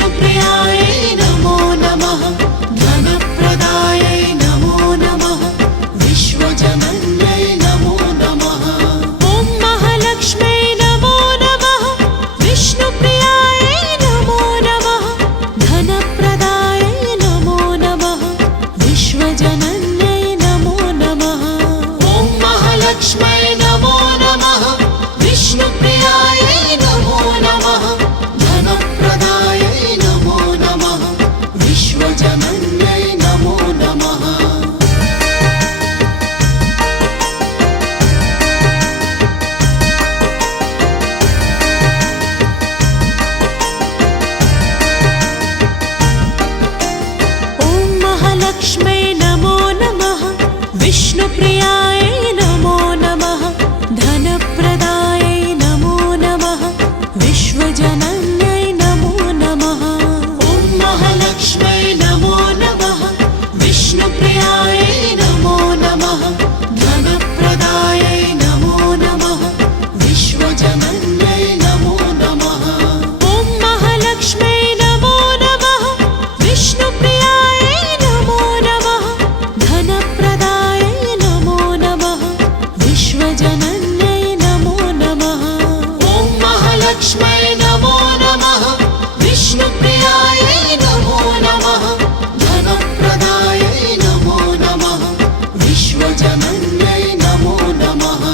विष्णुप्रियायै नमो नमः धनप्रदायै नमो नमः विश्वजनन्यै नमो नमः ॐ महालक्ष्म्यै नमो नमः विष्णुप्रियायै नमो नमः धनप्रदायै नमो नमः विश्वजनन्यै नमो नमः ॐ महालक्ष्म्यै नमो नमः विष्णुप्रियायै नमो नमः धनप्रदायै नमो नमः विश्वजनन्यै नमो नमः ॐ महालक्ष्म्यै नमो नमः विष्णुप्रियायै नमो नमः धनप्रदायै नमो नमः विश्वजनन्यै नमो नमः ॐ महालक्ष्म्यै नमो नमः विष्णुप्रियायै नमो नमः धनप्रदायै नमो नमः विश्वजनन्यै नमो नमः ॐ महालक्ष्म्यै नमो नमः विष्णुप्रियायै नमो नमः धनप्रदायै नमो नमः विश्वजनन्यै नमो नमः ॐ महालक्ष्म्यै नमो नमः विष्णुप्रियायै नमो नमः धनप्रदायै नमो नमः विश्वजनन्यै नमो नमः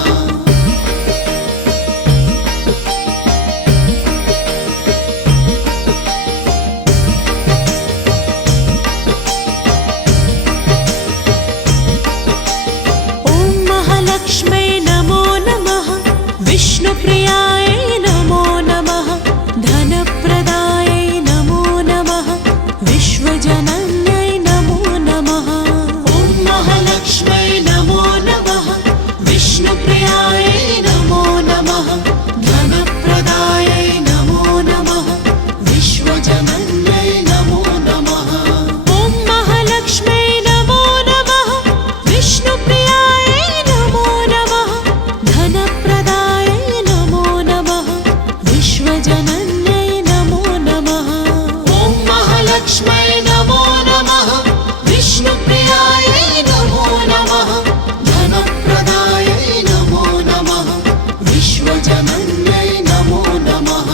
ॐ महालक्ष्म्यै नमो नमः विष्णुप्रियायै नमो नमः धनप्रदायै नमो नमः विश्वजनन्यै नमो नमः ॐ महालक्ष्म्यै नमो नमः विष्णुप्रियायै नमो नमः धनप्रदायै नमो नमः विश्वजनन्यै नमो नमः ॐ महालक्ष्म्यै नमो नमः विष्णुप्रियायै नमो नमः धनप्रदायै नमो नमः विश्वजनन्यै नमो नमः ॐ महालक्ष्म्यै नमो नमः विष्णुप्रियायै नमो नमः धनप्रदायै नमो नमः विश्वजनन्यै नमो नमः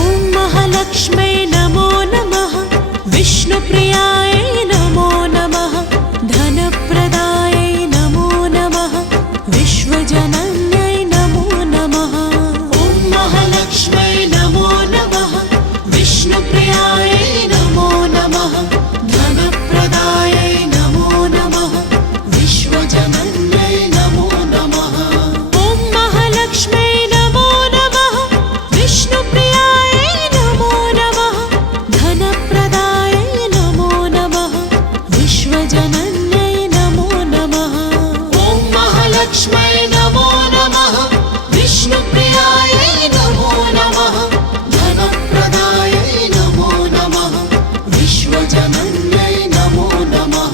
ॐ महालक्ष्म्यै नमो नमः विष्णुप्रियायै नमो नमः धनप्रदायै नमो नमः विश्वजनन्यै नमो नमः ॐ महालक्ष्म्यै नमो नमः विष्णुप्रियायै नमो नमः धनप्रदायै नमो नमः विश्वजनन्यै नमो नमः ॐ महालक्ष्म्यै नमो नमः विष्णुप्रियायै नमो नमः धनप्रदायै नमो नमः विश्वजनन्यै नमो नमः ॐ महालक्ष्म्यै नमो नमः विष्णुप्रियायै नमो नमः धनप्रदायै नमो नमः विश्वजनन्यै नमो नमः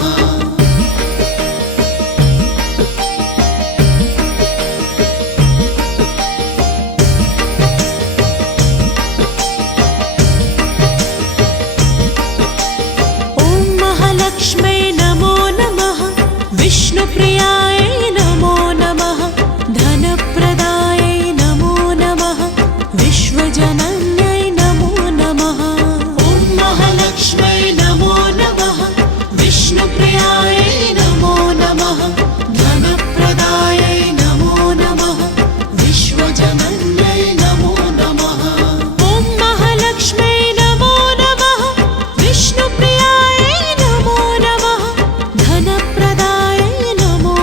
ॐ महालक्ष्म्यै नमो नमः विष्णुप्रियायै नमो नमः धनप्रदायै नमो नमः विश्वजनन्यै नमो नमः ॐ महालक्ष्म्यै नमो नमः विष्णुप्रियायै नमो नमः धनप्रदायै नमो नमः विश्वजनन्यै नमो नमः ॐ महालक्ष्म्यै नमो नमः विष्णुप्रियायै नमो नमः धनप्रदायै नमो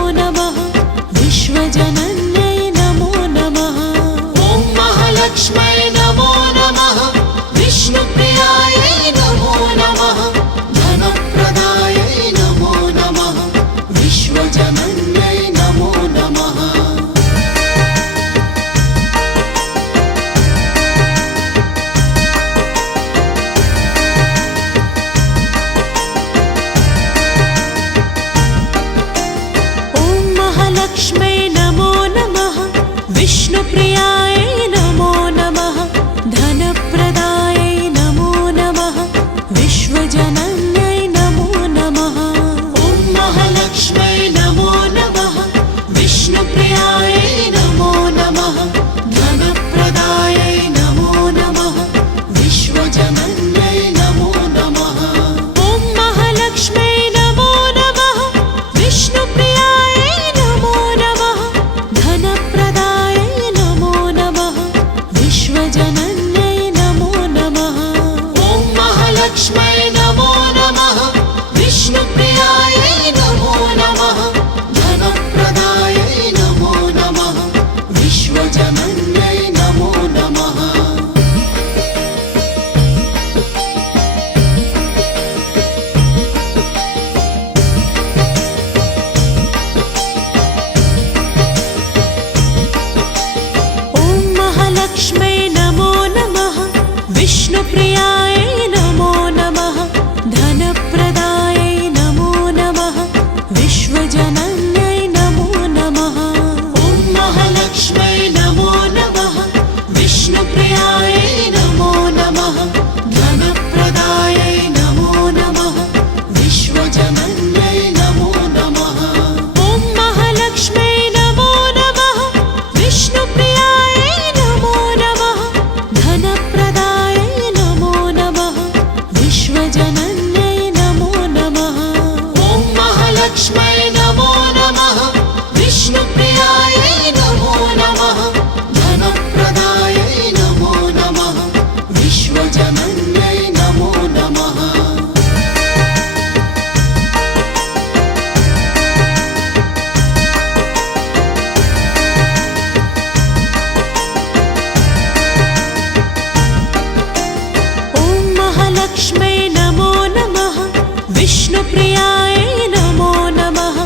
विष्णुप्रियायै नमो नमः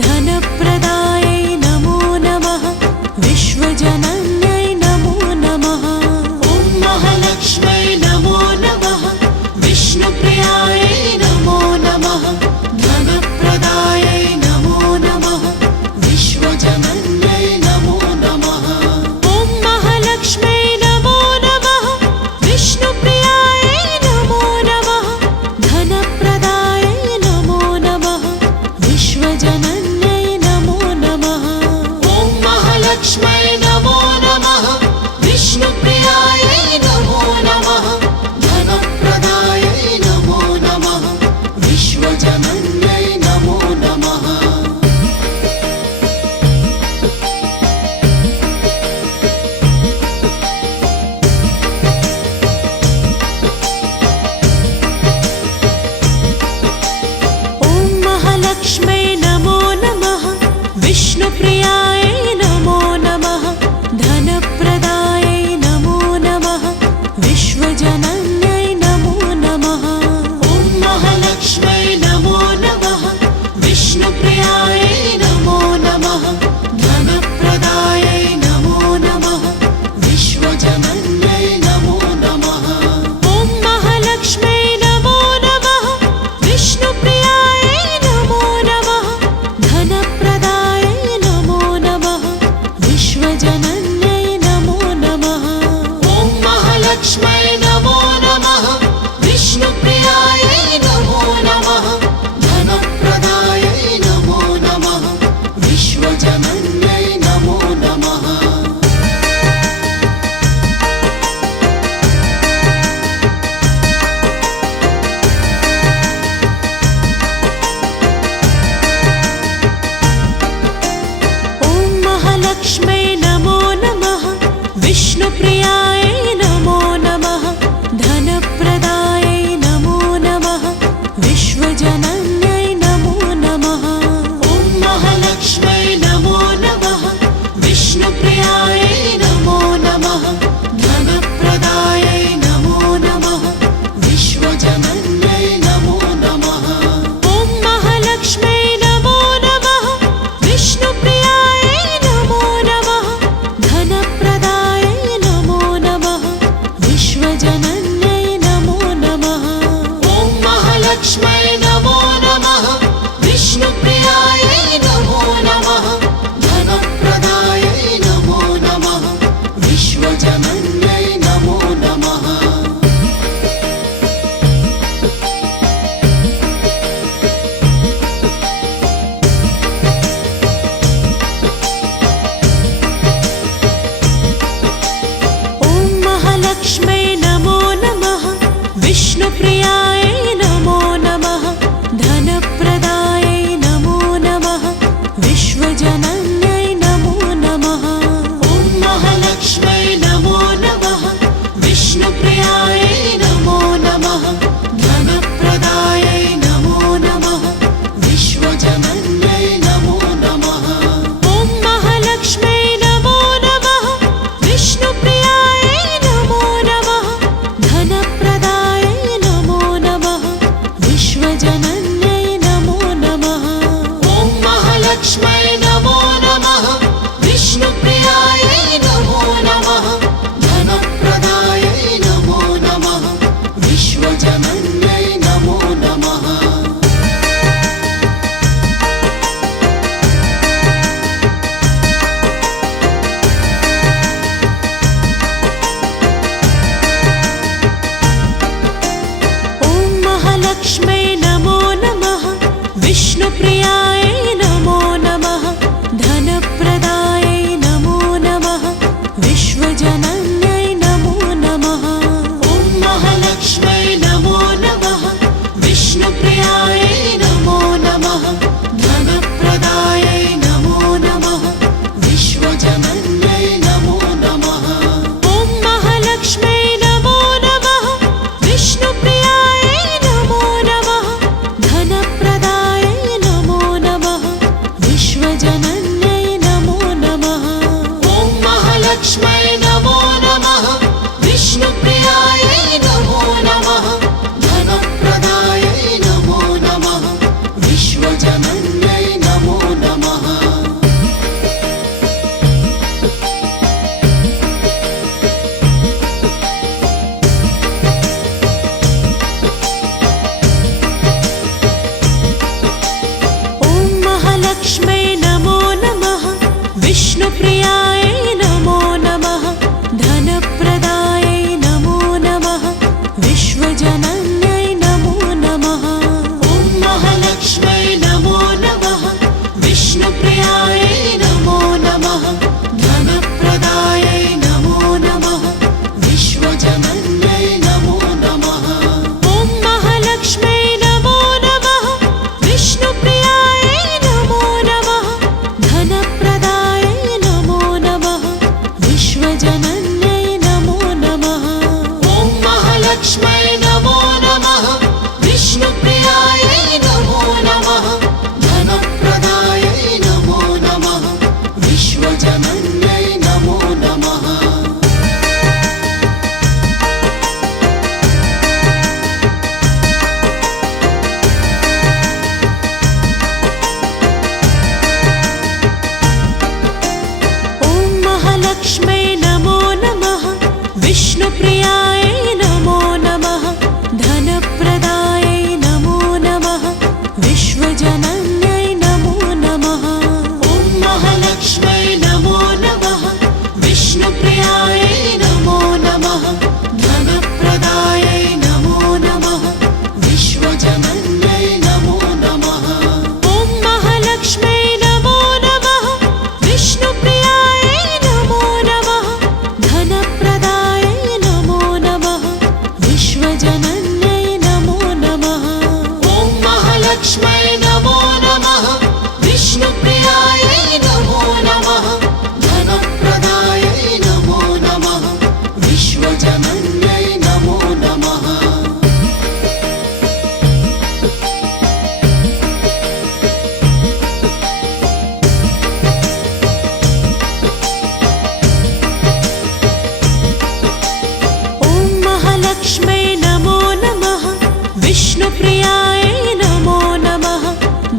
धनप्रदायै नमो नमः विश्वजनन्यै नमो नमः ॐ महालक्ष्म्यै नमो नमः विष्णुप्रियायै नमो नमः धनप्रदायै नमो नमः विश्वजनन्यै नमो नमः ॐ महालक्ष्म्यै नमो नमः विष्णुप्रियायै नमो नमः धनप्रदायै नमो नमः विश्वजनन्यै नमो नमः ॐ महालक्ष्म्यै नमो नमः विष्णुप्रियायै नमो नमः धनप्रदायै नमो नमः विश्वजनन्यै नमो नमः लक्ष्म्यै नमो नमः विष्णुप्रियायै नमो नमः धनप्रदायै नमो नमः विश्वजनन्यै नमो नमः ॐ महालक्ष्म्यै नमो नमः विष्णुप्रियायै नमो नमः धनप्रदायै नमो नमः विश्वजनन्यै नमो नमः ॐ महालक्ष्म्यै नमो नमः विष्णुप्रियायै नमो नमः धनप्रदायै नमो नमः विश्वजनन्यै नमो नमः ॐ महालक्ष्म्यै नमो नमः विष्णुप्रियायै नमो नमः धनप्रदायै नमो नमः विश्वजनन्यै नमो नमः लक्ष्म्यै नमो नमः विष्णुप्रियायै नमो नमः धनप्रदायै नमो नमः विश्वजनन्यै नमो नमः ॐ महालक्ष्म्यै नमो नमः विष्णुप्रियायै नमो नमः धनप्रदायै नमो नमः विश्वजनन्यै नमो नमः ॐ महालक्ष्म्यै नमो नमः विष्णुप्रियायै नमो नमः धनप्रदायै नमो नमः विश्वजनन्यै नमो नमः ॐ महालक्ष्म्यै नमो नमः विष्णुप्रियायै नमो नमः धनप्रदायै नमो नमः विश्वजनन्यै नमो नमः लक्ष्म्यै नमो नमः विष्णुप्रियायै नमो नमः धनप्रदायै नमो नमः विश्वजनन्यै नमो नमः ॐ महालक्ष्म्यै नमो नमः विष्णुप्रियायै नमो नमः धनप्रदायै नमो नमः विश्वजनन्यै नमो नमः ॐ महालक्ष्म्यै नमो नमः विष्णुप्रियायै नमो नमः धनप्रदायै नमो नमः विश्वजनन्यै नमो नमः ॐ महालक्ष्म्यै नमो नमः विष्णुप्रियायै नमो नमः धनप्रदायै नमो नमः विश्वजनन्यै नमो नमः लक्ष्म्यै नमो नमः विष्णुप्रियायै नमो नमः धनप्रदायै नमो नमः विश्वजनन्यै नमो नमः ॐ महालक्ष्म्यै नमो नमः विष्णुप्रियायै नमो नमः धनप्रदायै नमो नमः विश्वजनन्यै नमो नमः ॐ महालक्ष्म्यै नमो नमः विष्णुप्रियायै नमो नमः धनप्रदायै नमो नमः विश्वजनन्यै नमो नमः ॐ महालक्ष्म्यै नमो नमः विष्णुप्रियायै नमो नमः धनप्रदायै नमो नमः महालक्ष्म्यै नमो नमः विष्णुप्रियायै नमो नमः धनप्रदायै नमो नमः विश्वजनन्यै नमो नमः विष्णुप्रियायै नमो नमः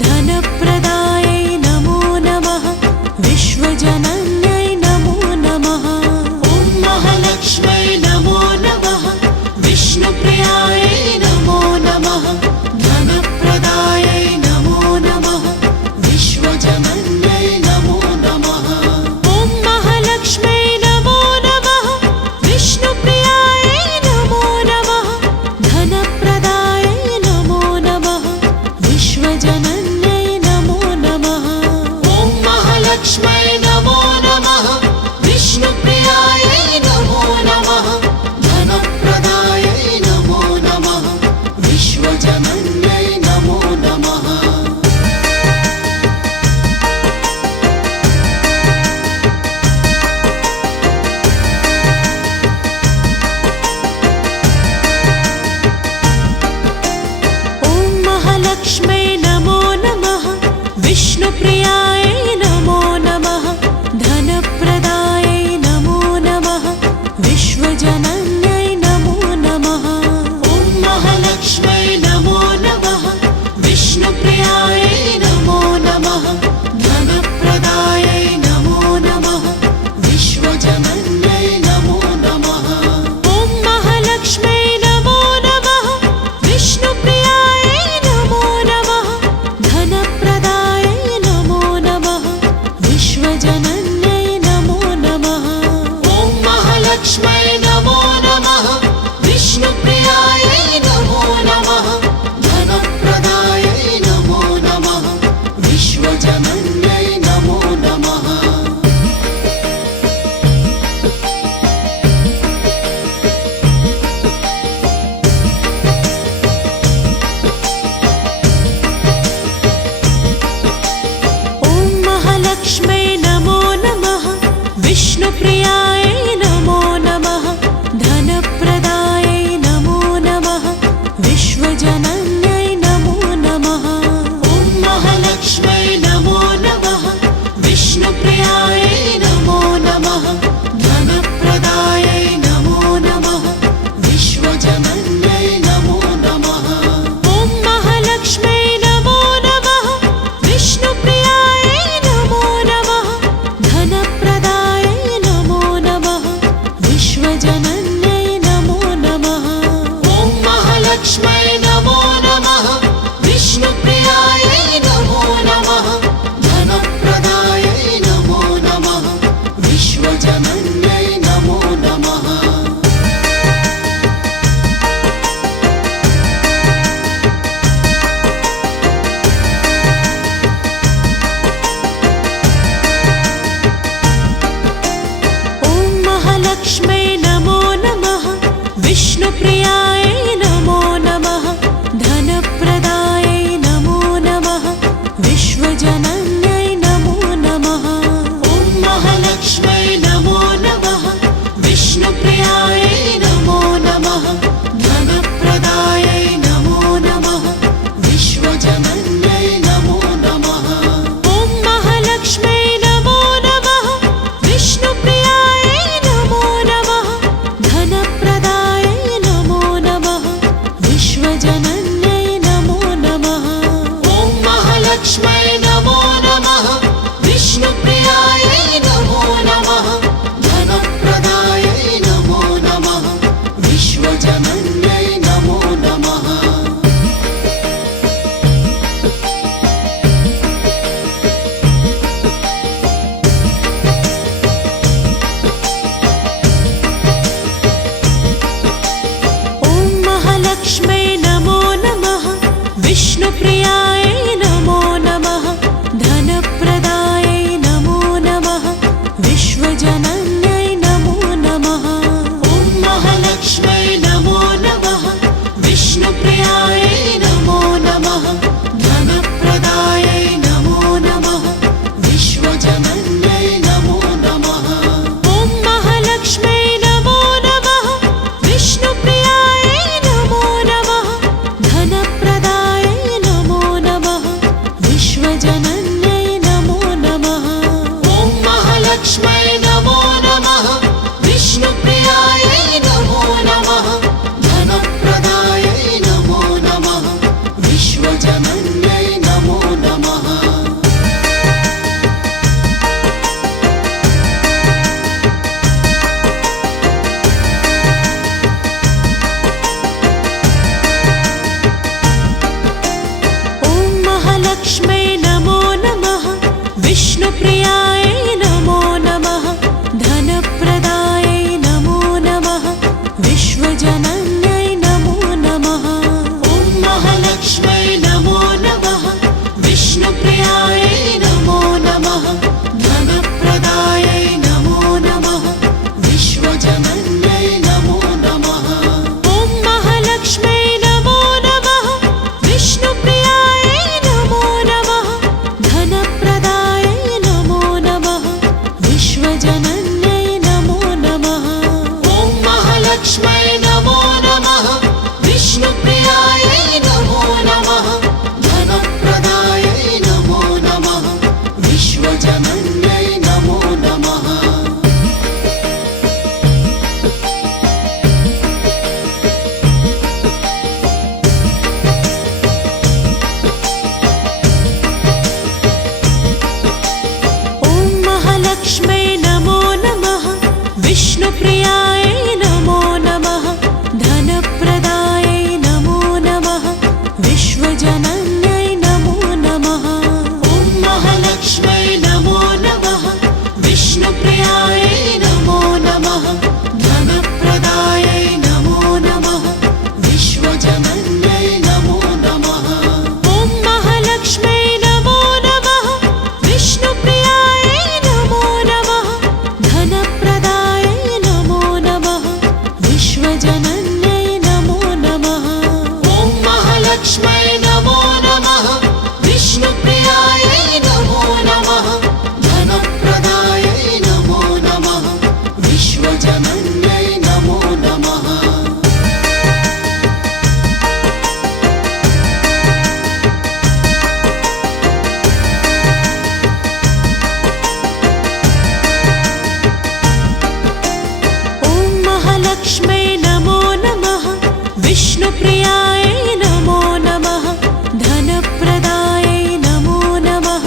धनप्रदायै नमो नमः विश्वजनन्यै नमो नमः ॐ महालक्ष्म्यै नमो नमः विष्णुप्रियायै नमो नमः धनप्रदायै नमो नमः विश्वजनन्यै नमो नमः ॐ महालक्ष्म्यै नमो नमः विष्णुप्रियायै नमो नमः धनप्रदायै विश्वजनन्यै नमो नमः ॐ महालक्ष्म्यै नमो नमः विष्णुप्रियायै नमो नमः धनप्रदायै नमो नमः विश्वजनन्यै नमो नमः महालक्ष्म्यै नमो नमः विष्णुप्रियायै नमो नमः धनप्रदायै नमो नमः विश्वजनन्यै नमो नमः ॐ महालक्ष्म्यै नमो नमः विष्णुप्रियायै नमो नमः धनप्रदायै नमो नमः विश्वजनन्यै नमो नमः ॐ महालक्ष्म्यै नमो नमः विष्णुप्रियायै नमो नमः धनप्रदायै नमो नमः विश्वजनन्यै नमो नमः ॐ महालक्ष्म्यै नमो नमः विष्णुप्रियायै नमो नमः धनप्रदायै नमो नमः विश्वजनन्यै नमो नमः महालक्ष्म्यै नमो नमः विष्णुप्रियायै नमो नमः धनप्रदायै नमो नमः विश्वजनन्यै नमो नमः ॐ महालक्ष्म्यै नमो नमः विष्णुप्रियायै नमो नमः धनप्रदायै नमो नमः विश्वजनन्यै नमो नमः ॐ महालक्ष्म्यै नमो नमः विष्णुप्रियायै नमो नमः धनप्रदायै नमो नमः विश्वजनन्यै नमो नमः ॐ महालक्ष्म्यै नमो नमः विष्णुप्रियायै नमो नमः धनप्रदायै नमो नमः विश्वजनन्यै नमो नमः महालक्ष्म्यै नमो नमः विष्णुप्रियायै नमो नमः धनप्रदायै नमो नमः विश्वजनन्यै नमो नमः ॐ महालक्ष्म्यै नमो नमः विष्णुप्रियायै नमो नमः धनप्रदायै नमो नमः विश्वजनन्यै नमो नमः ॐ महालक्ष्म्यै नमो नमः विष्णुप्रियायै नमो नमः धनप्रदायै नमो नमः विश्वजनन्यै नमो नमः ॐ महालक्ष्म्यै नमो नमः विष्णुप्रियायै नमो नमः धनप्रदायै नमो नमः विश्वजनन्यै नमो नमः महालक्ष्म्यै नमो नमः विष्णुप्रियायै नमो नमः धनप्रदायै नमो नमः विश्वजनन्यै नमो नमः ॐ महालक्ष्म्यै नमो नमः विष्णुप्रियायै नमो नमः विष्णुप्रियायै नमो नमः धनप्रदायै नमो नमः विश्वजनन्यै नमो नमः ॐ महालक्ष्मै नमो नमः विष्णुप्रियायै नमो नमः धनप्रदायै नमो नमः विश्वजनन्यै नमो नमः ॐ महालक्ष्मै नमो नमः विष्णुप्रियायै नमो नमः धनप्रदायै नमो नमः विश्वजनन्यै नमो नमः ॐ महालक्ष्मै नमो नमः विष्णुप्रियायै नमो नमः धनप्रदायै नमो नमः विश्वजनन्यै नमो नमः लक्ष्मै नमो नमः विष्णुप्रियायै नमो नमः धनप्रदायै नमो नमः विश्वजनन्यै नमो नमः ॐ महालक्ष्मै नमो नमः विष्णुप्रियायै नमो नमः धनप्रदायै नमो नमः विश्वजनन्यै नमो नमः ॐ महालक्ष्मै नमो नमः विष्णुप्रियायै नमो नमः धनप्रदायै नमो नमः विश्वजनन्यै नमो नमः ॐ महालक्ष्मै नमो नमः विष्णुप्रियायै नमो नमः धनप्रदायै नमो नमः विश्वजनन्यै नमो नमः लक्ष्मै नमो नमः विष्णुप्रियायै नमो नमः धनप्रदायै नमो नमः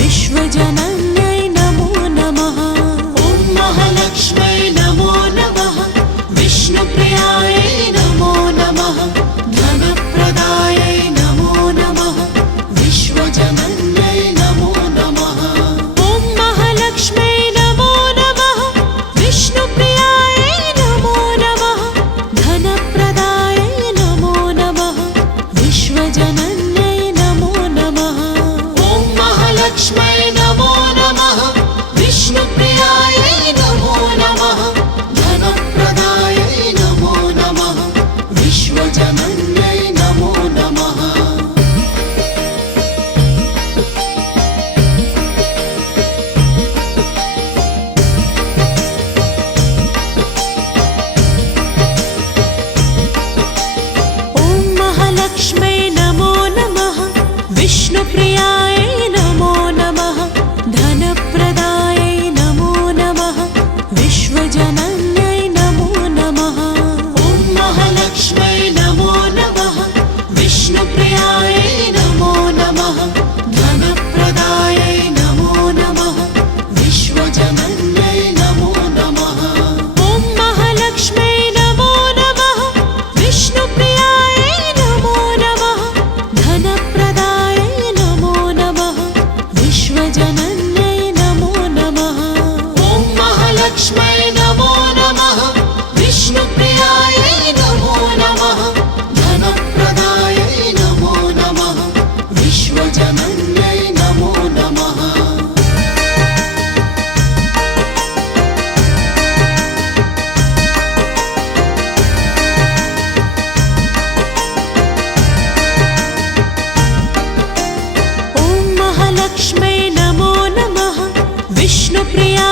विश्वजनन्यै नमो नमः ॐ महालक्ष्मै नमो नमः विष्णुप्रियायै नमो नमः धनप्रदायै नमो नमः विश्वजनन्यै नमो नमः ॐ महालक्ष्मै नमो नमः विष्णुप्रियायै नमो नमः धनप्रदायै नमो नमः विश्वजनन्यै नमो नमः ॐ महालक्ष्मै नमो नमः विष्णुप्रियायै नमो नमः धनप्रदायै नमो नमः विश्वजनन्यै नमो नमः लक्ष्मै नमो नमः विष्णुप्रियायै नमो नमः धनप्रदायै नमो नमः विश्वजनन्यै नमो नमः ॐ महालक्ष्मै नमो नमः विष्णुप्रियायै नमो नमः धनप्रदायै नमो नमः विश्वजनन्यै नमो नमः ॐ महालक्ष्मै नमो नमः विष्णुप्रियायै नमो नमः धनप्रदायै नमो नमः विश्वजनन्यै नमो नमः ॐ महालक्ष्मै नमो नमः विष्णुप्रियायै नमो नमः धनप्रदायै नमो नमः विश्वजनन्यै नमो नमः लक्ष्मै नमो नमः विष्णुप्रिया